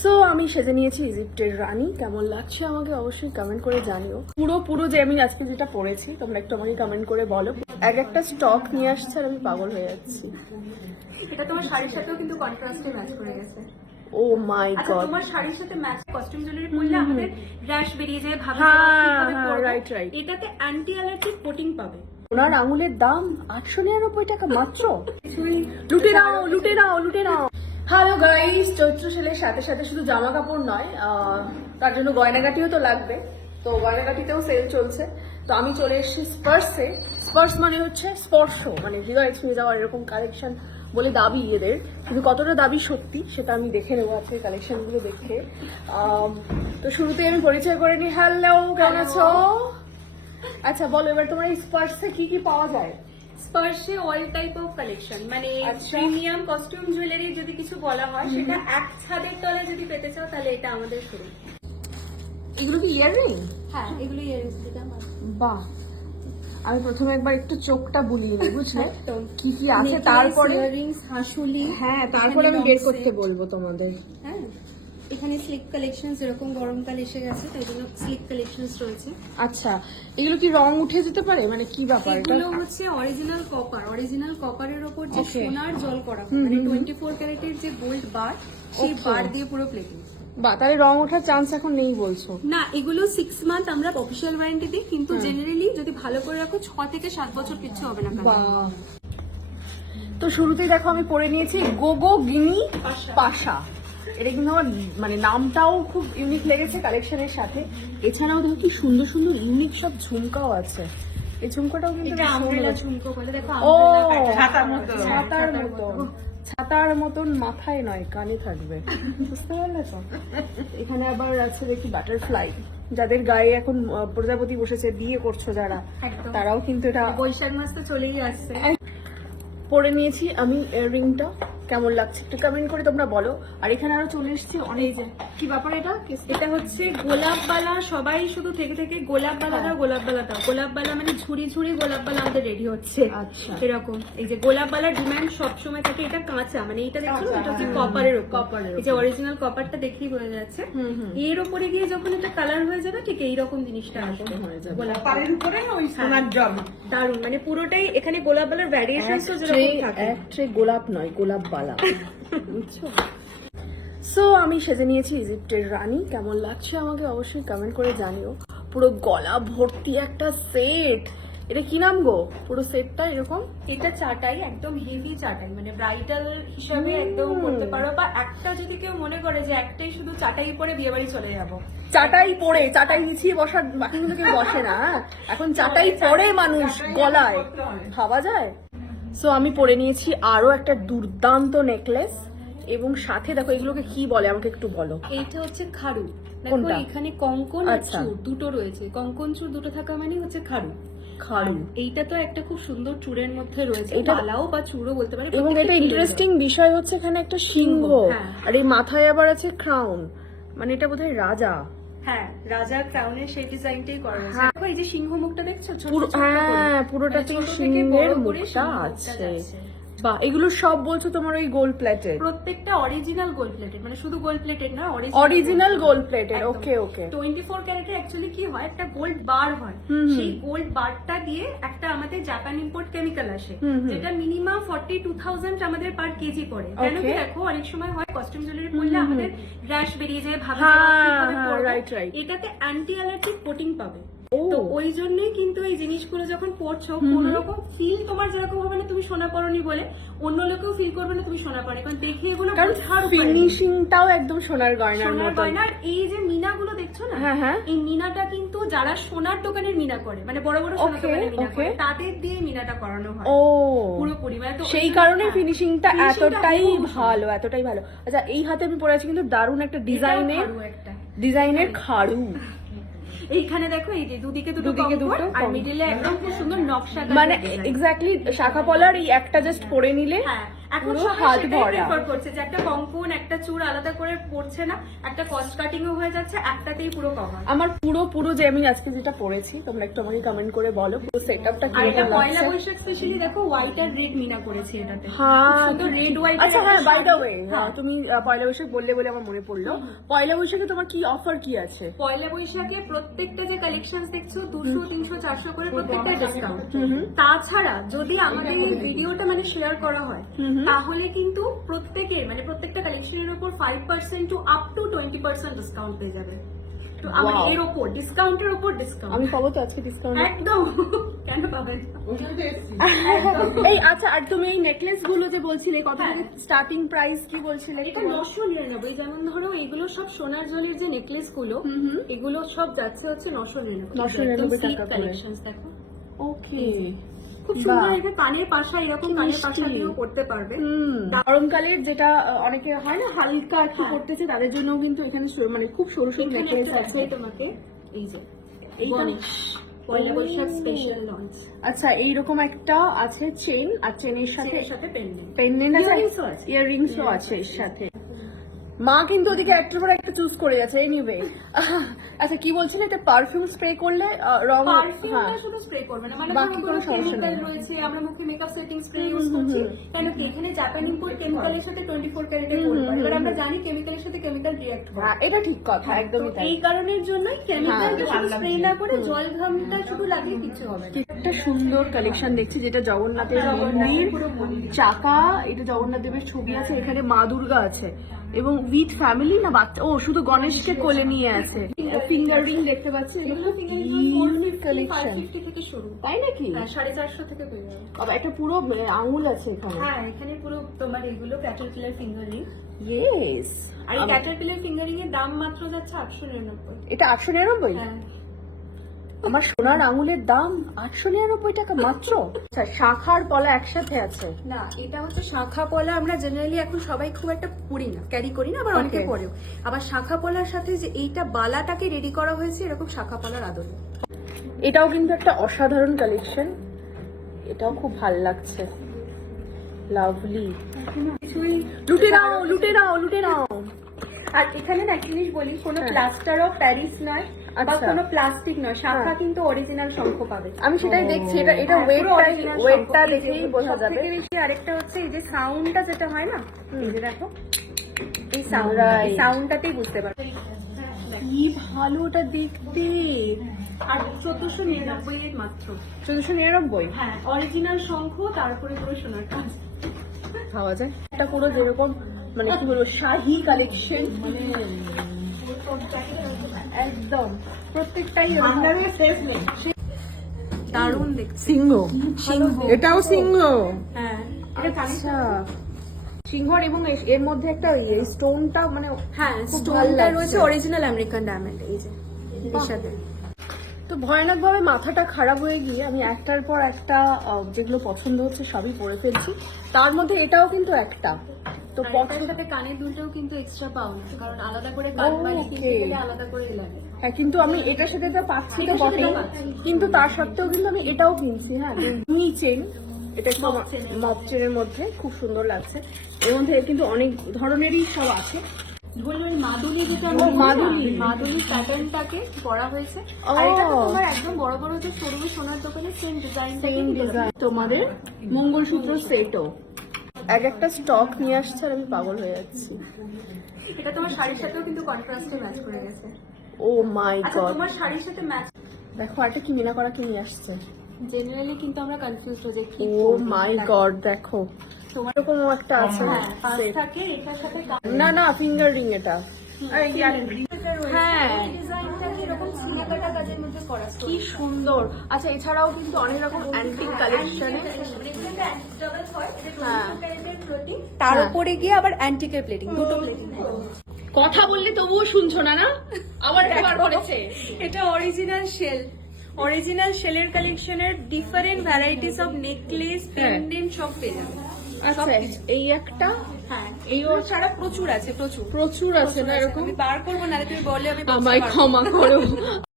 So আমি সেজে নিয়েছি ইজিপ্টের রানী। কেমন লাগছে আমাকে অবশ্যই কমেন্ট করে জানিও। পুরো যে আমি আজকে যেটা পড়েছি তোমরা একটু আমাকে কমেন্ট করে বলো। এক একটা স্টক নিয়ে আসছে আর আমি পাগল হয়ে যাচ্ছি। এটা তোমার শাড়ির সাথেও কিন্তু কন্ট্রাস্টে ম্যাচ করে গেছে। ও মাই আচ্ছা, গড, তোমার শাড়ির সাথে ম্যাচ কস্টিউম জুয়েলারি পরলে আমাদের র্যাশ বেরিয়ে যায়, ভাবে রাইট। এটাতে অ্যান্টি অ্যালার্জিক কোটিং পাবে। ওনার আঙুলের দাম 899 টাকা মাত্র। লুটে নাও। হ্যালো গাইস, চৈত্র সেলের সাথে সাথে শুধু জামা কাপড় নয়, তার জন্য গয়নাগাটিও তো লাগবে। তো গয়নাগাটিতেও সেল চলছে। তো আমি চলে এসেছি স্পার্সে। স্পার্স মানে হচ্ছে স্পর্শ, মানে হৃদয় ছুঁয়ে যাওয়ার এরকম কালেকশন বলে দাবি এদের। কিন্তু কতটা দাবি সত্যি সেটা আমি দেখে নেবো আজকে কালেকশনগুলো দেখে। তো শুরুতেই আমি পরিচয় করে নিই। হ্যালো, কেমন আছো? আচ্ছা বলো এবার তোমার এই স্পার্সে কি কি পাওয়া যায়? স্পার্শে অল টাইপ অফ কালেকশন, মানে আচ্ছা। প্রিমিয়াম কস্টিউম জুয়েলারি যদি কিছু বলা হয় সেটা এক ছাদের তলায় যদি পেতে চাও তাহলে এটা আমাদের শুরু। এগুলো কি ইয়াররিং? হ্যাঁ, এগুলো ইয়ারিংস থেকে আমার। বাহ, আমি প্রথমে একবার একটু চোখটা বুলিয়ে নিই, বুঝলে একদম। কি কি আছে, তারপরে ইয়ারিংস, হাসুলি। হ্যাঁ তারপরে আমি বের করতে বলবো তোমাদের। হ্যাঁ, এখানে স্লিক কালেকশনস, এরকম গরমকাল এসে গেছে তাই জন্য স্লিক কালেকশনস রয়েছে। আচ্ছা, এগুলো কি রং উঠে যেতে পারে, মানে কি ব্যাপার এটা? এগুলো হচ্ছে অরিজিনাল কপার। অরিজিনাল কপারের উপর যে Okay. সোনার জল করা হয়, মানে 24 ক্যারেটের যে গোল্ড বার, সেই Okay. বার দিয়ে পুরো প্লেটিং। বা তাহলে রং ওঠার চান্স এখন নেই বলছো? না, এগুলো 6 মান্থ আমরা অফিসিয়াল ওয়ারেন্টি দিই, কিন্তু জেনারেলি যদি ভালো করে রাখো 6 থেকে 7 বছর কিচ্ছু হবে না। বাহ, তো শুরুতেই দেখো আমি পরে নিয়েছি গোগো গিনি পাশা। এটা কিন্তু আমার মানে নামটাও খুব ইউনিক লেগেছে কালেকশনের সাথে। এছাড়াও দেখো কি সুন্দর সুন্দর ইউনিক সব ঝুমকাও আছে। এই ঝুমকাটাও কিন্তু এটা বেশ সুন্দর। আমব্রেলা ঝুমকো বলে, দেখো ও আমব্রেলা ছাতার মতন মাথায় নয়, কানে থাকবে, বুঝতে পারলে তো? এখানে আবার আছে দেখি বাটারফ্লাই। যাদের গায়ে এখন প্রজাপতি বসেছে, বিয়ে করছো যারা, একদম। তারাও কিন্তু এটা বৈশাখ মাস তো চলেই আসছে। পরে নিয়েছি আমি রিংটা। কেমন লাগছে একটু কমেন্ট করে তোমরা বলো। আর এখানে আরো চলে এসেছি অনেক। কি ব্যাপার এটা? এটা হচ্ছে গোলাপবালা। সবাই শুধু থেকে থেকে গোলাপবালা দাও, গোলাপবালা দাও। গোলাপবালা মানে ঝুড়ি ঝুড়ি গোলাপবালা আমাদের রেডি হচ্ছে। আচ্ছা। এরকম এই যে গোলাপবালার ডিমান্ড সবসময় থাকে। এটা কাঁচা, মানে এটা দেখছো না, এটা হচ্ছে কপারের উপর। এই যে অরিজিনাল কপারটা দেখেই বোঝা যাচ্ছে। এর উপরে গিয়ে যখন এটা কালার হয়ে যাবে ঠিক এইরকম জিনিসটা আসবে গোলাপের উপরে ওই সোনার জল। দারুন, মানে পুরোটাই এখানে গোলাপবালার ভ্যারিয়েশন তো যেরকম থাকে। এক ট্রে গোলাপ নয়, গোলাপ বালা, বুঝছো? সো আমি সেজে নিয়েছি ইজিপ্টের রানী। কেমন লাগছে আমাকে অবশ্যই কমেন্ট করে জানিও। পুরো গলা ভর্তি একটা সেট। এটা কি নাম গো পুরো সেটটা এরকম? এটা চাটাই, একদম হেভি চাটাই, মানে ব্রাইডাল হিসাবে একদম করতে পারো। বা একটা যদি কেউ মনে করে যে একটাই শুধু চাটাই পরে বিয়ে বাড়ি চলে যাবো, চাটাই পরে, চাটাই বিছিয়ে বসার, বাকি কিন্তু কেউ বসে না। এখন চাটাই পরে মানুষ গলায়, ভাবা যায়? সো আমি পরে নিয়েছি আরো একটা দুর্দান্ত নেকলেস, এবং সাথে দেখো এগুলোকে কি বলে আমাকে একটু বলো। এইটা হচ্ছে খাড়ু। দেখো কোনটা? এখানে কঙ্কন আর আচ্ছা। চূড় দুটো রয়েছে। কঙ্কন চূড় দুটো থাকা মানে হচ্ছে খাড়ু। খাড়ু। এইটা তো একটা খুব সুন্দর চূড়ের মধ্যে রয়েছে, এটা- বালাও বা চূড়ও বলতে পারি। এবং এটা ইন্টারেস্টিং বিষয় হচ্ছে এখানে একটা সিংহ, হ্যাঁ। আর এই মাথায় আবার আছে ক্রাউন, মানে এটা বোধহয় রাজা। হ্যাঁ, রাজা ক্রাউনের সেই ডিজাইনটাই করা হয়েছে। দেখো এই যে সিংহ মুখটা দেখছো, ছোট পুরো, ছোট করে। হ্যাঁ পুরোটা মানে থেকে ছোট থেকে সিংহের বড় করে মুখটা সিংহ মুখটা আছে। যাচ্ছে। বা এগুলো সব বলছো তোমার ওই গোল্ড প্লেটেড? প্রত্যেকটা অরিজিনাল গোল্ড প্লেটেড, মানে শুধু গোল্ড প্লেটেড না, অরিজিনাল গোল্ড প্লেটেড। ওকে ওকে। 24 ক্যারেটে অ্যাকচুয়ালি কি হয়, একটা গোল্ড বার হয়। সেই গোল্ড বারটা দিয়ে একটা আমাদের জাপান ইম্পোর্ট কেমিক্যাল আসে, যেটা মিনিমাম 42,000 আমাদের পার কেজি পড়ে। কেন কি দেখো অনেক সময় হয় কস্টিউম জুয়েলারি পরলে আমাদের র্যাশ বেরিয়ে যায়, ভাবে রাইট রাইট। এটাতে অ্যান্টি অ্যালার্জিক কোটিং পাবে। ও। তো ওই জন্যই কিন্তু এই জিনিসগুলো যখন পড়ছো, কোনো রকম ফিল তোমার যেরকম হবে না তুমি সোনা পরনি বলে, অন্য লোকেও ফিল করবে না তুমি সোনা পরনি, কারণ দেখে এগুলো কারণ বোঝার উপায় নেই। ফিনিশিংটাও একদম সোনার গয়নার সোনার মতো। গয়নার এই যে মিনাগুলো দেখছো না, হ্যাঁ হ্যাঁ। এই মিনাটা কিন্তু যারা সোনার দোকানের মিনা করে, মানে বড় বড় সোনার Okay, দোকানের মিনা করে, okay. তাদের দিয়ে মিনাটা করানো হয় ও পুরোপুরি। মানে তো সেই ওই কারণে জন্য- ফিনিশিংটা finishingটা এতটাই হুবহু ভালো, এতটাই ভালো। আচ্ছা এই হাতে আমি পরে আছি কিন্তু দারুণ একটা এটাও ডিজাইনের, খাড়ু একটা। ডিজাইনের খাড়ু। এইখানে দেখো এই যে দুদিকে দুটো দুদিকে দুটো কঙ্কর, আর কঙ্কর। মিডিলে একদম খুব সুন্দর নকশা মানে এক্স্যাক্টলি শাখা পলার এই একটা জাস্ট পরে নিলে হ্যাঁ, এখন পুরো সবাই হাত সেটাই ভরা। প্রেফার করছে যে একটা কঙ্কন একটা চুল আলাদা করে পড়ছে না, একটা কস্ট কাটিংও হয়ে যাচ্ছে, একটাতেই পুরো কভার। আমার পুরো যে আমি আজকে যেটা পরেছি তোমরা একটু আমাকে কমেন্ট করে বলো পুরো সেটআপটা আর এটা কিরকম পয়লা লাগছে। বৈশাখ স্পেশালি দেখো হোয়াইট আর রেড মিনা করেছে এটাতে। হ্যাঁ রেড হোয়াইট। আচ্ছা হ্যাঁ বাই দ্য ওয়ে তুমি পয়লা বৈশাখ বললে বলে আমার মনে পড়লো, পয়লা বৈশাখে তোমার কি অফার কি আছে? পয়লা বৈশাখে প্রত্যেকটা যে কালেকশন দেখছো 200 300 400 করে প্রত্যেকটা ডিসকাউন্ট। তাছাড়া যদি আমাদের এই ভিডিওটা মানে শেয়ার করা হয় তাহলে কিন্তু প্রত্যেকটা কালেকশনের উপর 5% টু আপ টু 20% ডিসকাউন্ট পেয়ে যাবে। তো আমাদের এর উপর ডিসকাউন্টের উপর ডিসকাউন্ট আমি পাবো তো আজকে ডিসকাউন্ট? একদম। কেন পাবেন? এই আচ্ছা আর তুমি এই নেকলেস গুলো যে বলছিলে কত স্টার্টিং প্রাইস কি বলছিলে? এটা 999। যেমন ধরো এগুলো সব সোনার জলের যে নেকলেস গুলো এগুলো সব যাচ্ছে হচ্ছে 999 টাকা করে। কালেকশনস দেখো। ওকে খুব সুন্দর। এটা কানের পাশা, এরকম কানের পাশা দিয়েও করতে পারবে। গরমকালের যেটা অনেকে হয় না হালকা একটু করতেছে তাদের জন্যও কিন্তু এখানে মানে খুব সরু সরু এখানে নেকলেস একটা আছে। দেখাই তোমাকে, এই যে এইটা গণেশ পয়লা বৈশাখ স্পেশাল লঞ্চ। আচ্ছা এইরকম একটা আছে চেইন, আর চেনের সাথে এর সাথে পেন্ডেন্ট। পেন্ডেন্ট আছে, Earringsও আছে। ইয়াররিংসও আছে এর সাথে। মা কিন্তু ওদিকে একটার পর একটা চুজ করে যাচ্ছে এনিওয়ে। আচ্ছা কি বলছিলে এটা পারফিউম স্প্রে করলে রং? পারফিউমটা শুধু স্প্রে করবে না, মানে বাকি কোনো সমস্যা নেই। কেমিক্যাল রয়েছে, আমরা মুখে মেকআপ সেটিং স্প্রে ইউজ করছি কেন কি এখানে জাপান ইম্পোর্ট কেমিক্যালের সাথে 24 ক্যারেটের গোল্ড পাই। এবার আমরা জানি কেমিক্যালের সাথে কেমিক্যাল রিঅ্যাক্ট করে। হ্যাঁ এটা ঠিক কথা, একদমই তাই। এই কারণের জন্যই কেমিক্যালটা শুধু স্প্রে না করে জল ঘামটা শুধু লাগিয়ে কিছু হবে না। একটা সুন্দর কালেকশন দেখছি যেটা জগন্নাথের মন্দির চাকা, এটা জগন্নাথ দেবের ছবি আছে, এখানে মা দুর্গা আছে এবং উইথ ফ্যামিলি না বাচ্চা, ও শুধু গণেশকে কোলে নিয়ে আছে। ফিঙ্গার রিং দেখতে পাচ্ছি, এগুলো ফিঙ্গারিং কালেকশন 550 থেকে শুরু। তাই নাকি? হ্যাঁ 450 থেকে পেয়ে যাবে। বাবা এটা পুরো আঙুল আছে এখানে। হ্যাঁ এখানে পুরো তোমার এগুলো ক্যাটারপিলার ফিঙ্গারিং। ইয়েস। আর এই ক্যাটারপিলার ফিঙ্গারিং এর দাম মাত্র যাচ্ছে 899। এটা 899? হ্যাঁ আমার সোনার আঙুলের দাম 899 টাকা মাত্র। আচ্ছা শাখার পলা একসাথে আছে। না, এটা হচ্ছে শাখা পলা। আমরা জেনারেলি এখন সবাই খুব একটা পরি না, ক্যারি করি না, আবার অনেকে Okay. পরেও। আবার শাখা পলার সাথে যে এইটা বালাটাকে রেডি করা হয়েছে এরকম শাখা পলার আদলে। এটাও কিন্তু একটা অসাধারণ কালেকশন, এটাও খুব ভালো লাগছে, লাভলি। লুটে নাও লুটে নাও লুটে নাও। আর এখানে না একটা জিনিস বলি, কোনো প্লাস্টার অফ প্যারিস নয় বা আচ্ছা। কোনো প্লাস্টিক নয়, শাখা কিন্তু অরিজিনাল শঙ্খ পাবে। আমি সেটাই দেখছি, এটা হ্যাঁ, পুরো ওয়েটটা original ওয়েটটা শঙ্খ। এই যে দেখেই বোঝা যাবে। সবথেকে বেশি আরেকটা হচ্ছে এই যে সাউন্ডটা যেটা হয় না, এই যে দেখো এই সাউন্ড, Right. এই সাউন্ডটাতেই বুঝতে পারবে। কি ভালো ওটা দেখতে। আর 1499 এর মাত্র। 1499 হ্যাঁ অরিজিনাল শঙ্খ, তারপরে পুরো সোনার কাজ। পাওয়া যায়। এটা পুরো যেরকম মানে কি বলবো শাহী কালেকশন, মানে একদম প্রত্যেকটাই দারুণ দেখতে। সিংহ, এটাও সিংহ। হ্যাঁ আচ্ছা সিংহর, এবং এর মধ্যে একটা স্টোনটা মানে হ্যাঁ খুব ভালো স্টোনটা লাগছে। রয়েছে অরিজিনাল আমেরিকান ডায়মন্ড, এই যে এর সাথে। তো ভয়ানক ভাবে মাথাটা খারাপ হয়ে গিয়ে আমি একটার পর একটা যেগুলো পছন্দ হচ্ছে সবই পরে ফেলছি, তার মধ্যে এটাও কিন্তু একটা। তো আর এটার সাথে কানের দুলটাও কিন্তু এক্সট্রা পাও না, কারণ আলাদা করে কান বাড়ি কিনতে Okay. গেলে আলাদা করে লাগে। হ্যাঁ কিন্তু আমি এটার সাথে তো পাচ্ছি তো এটার সাথে বটেই, তো পাচ্ছি। কিন্তু তার সত্ত্বেও কিন্তু আমি এটাও কিনছি। হ্যাঁ দুই চেন, এটা একটু Mob chain এর মব চেনের মধ্যে খুব সুন্দর লাগছে। এর মধ্যে কিন্তু অনেক ধরনেরই সব আছে। ধরুন মাদুলি যেটা ও, মাদুলি। মাদুলি প্যাটার্নটাকে করা হয়েছে। ও। আর এটা তো তোমার একদম বড় বড় যে শোরুমে সোনার দোকানে সেম ডিজাইন সেম ডিজাইন। তোমাদের মঙ্গলসূত্র সেটও এক একটা স্টক নিয়ে আসছে, আর আমি পাগল হয়ে যাচ্ছি। এটা তোমার শাড়ির সাথেও কিন্তু কন্ট্রাস্টে ম্যাচ করে গেছে। ও মাই আচ্ছা গড, তোমার শাড়ির সাথে ম্যাচ। দেখো একটা কি মিনা করা কি নিয়ে আসছে। জেনারেলি কিন্তু আমরা কনফিউজ হই যে কি ও মাই গড, দেখো তোমার এরকম একটা আছে। হ্যাঁ পাঁচ থাকে, এটার সাথে না না ফিঙ্গার রিং এটা। হ্যাঁ ডিজাইনটা এরকম ছিনে কাটা কাজের মধ্যে করা। কি সুন্দর। আচ্ছা এছাড়াও কিন্তু অনেক রকম অ্যান্টিক কালেকশনে তার উপরে গিয়ে আবার অ্যান্টিকের প্লেটিং, দুটো প্লেটিং। কথা বললে তবুও শুনছো না না, আবার একবার বলেছে। এটা অরিজিনাল শেল, অরিজিনাল শেলের কালেকশনের different varieties of necklace, pendant সব পেয়ে যাবে। আচ্ছা এই একটা, হ্যাঁ এইও ছাড়া প্রচুর আছে, প্রচুর প্রচুর আছে না এরকম। আমি বার করবো না, তুমি বললে আমি আমায় ক্ষমা করো।